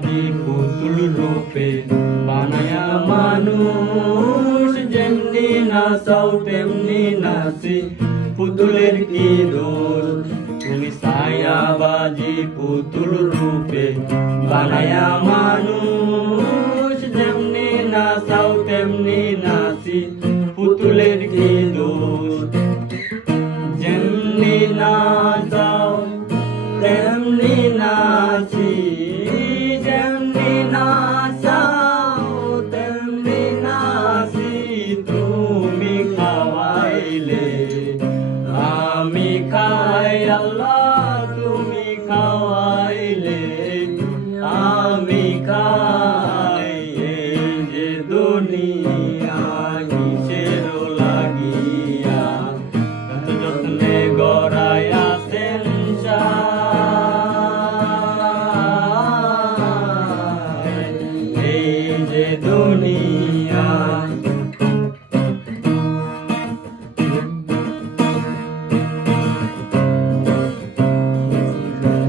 বাজি পুতুল রূপে বানায়া মানুষ, যেমনি নাচাও তেমনি নাচি, পুতুলের কি দোষ। তুমি ছায়াবাজি পুতুল রূপে বানায়া মানুষ, যেমনি নাচাও তেমনি নাচি, পুতুলের কি দোষ। যেমনি নাচাও তেমনি নাচি, যেমনি নাচাও তেমনি নাচি, তুমি খাওয়াইলে আমি খাই আল্লাহ, তুমি খাওয়াইলে আমি খাই। এই যে দুনিয়া কিসের লাগিয়া, কত যত্নে গড়াইয়াছেন এই যে দুনিয়া।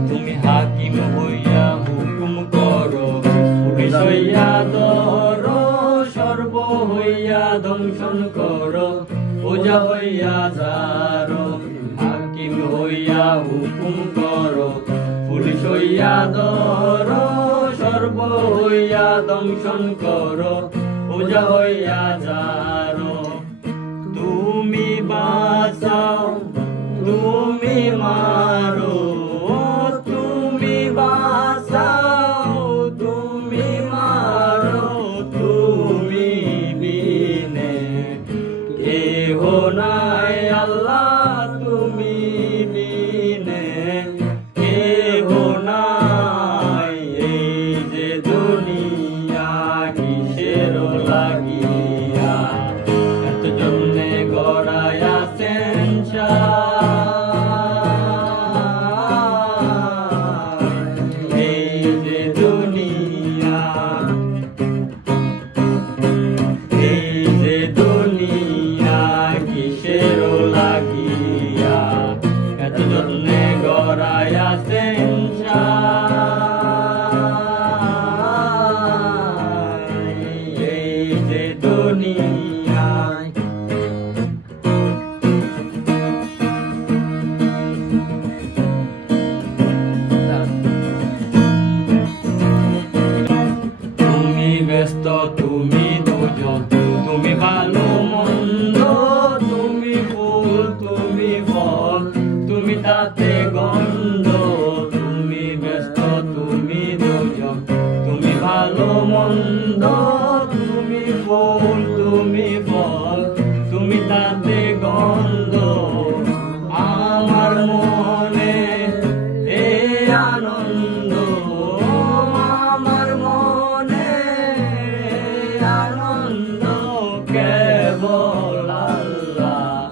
তুমি হাকিম হইয়া হুকুম করো, পুলিশ হইয়া ধরো, সর্ব হইয়া দংশন করো, ওজা হইয়া যারো। হাকিম হইয়া হুকুম করো, পুলিশ হইয়া ধরো, সর্ব হইয়া দংশন করো, ওজা হইয়া যারো। তুমি বাঁচাও তুমি মারো, তুমি বাঁচাও তুমি মারো, তুমি বিনে কেহ নাই আল্লাহ, তুমি বিনে কেহ নাই। এই যে দুনিয়া কিসের লাগিয়া, এত জন্যে গড়াইয়াছেন এই যে দুনিয়া। এই যে দুনিয়া কিসের লাগিয়া, এত যত্নে গড়াইয়াছেন এই যে দুনিয়া। তুমি ব্যস্ত তুমি দুজন, তুমি ভালো মন্দ, তুমি ফুল তুমি ফল, তুমি তাতে গন্ধ। তুমি ব্যস্ত তুমি দুজন, তুমি ভালো মন্দ, তুমি ফুল তুমি ফল, তুমি তাতে গন্ধ। আমার মনে এ আনন্দ, আমার মনে আনন্দ, কেবল আল্লাহ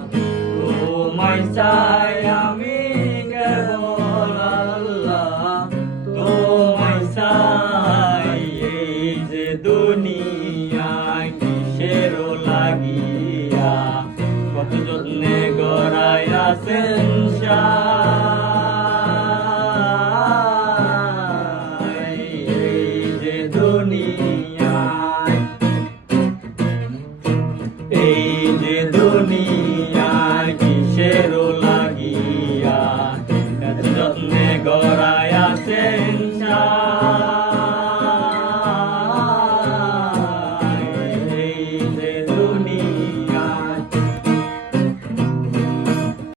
তোমায় চাই আমি, কেবল আল্লাহ তোমায় চাই। এই যে দুনিয়া কিসের লাগিয়া, কত যত্নে গড়াইয়াছেন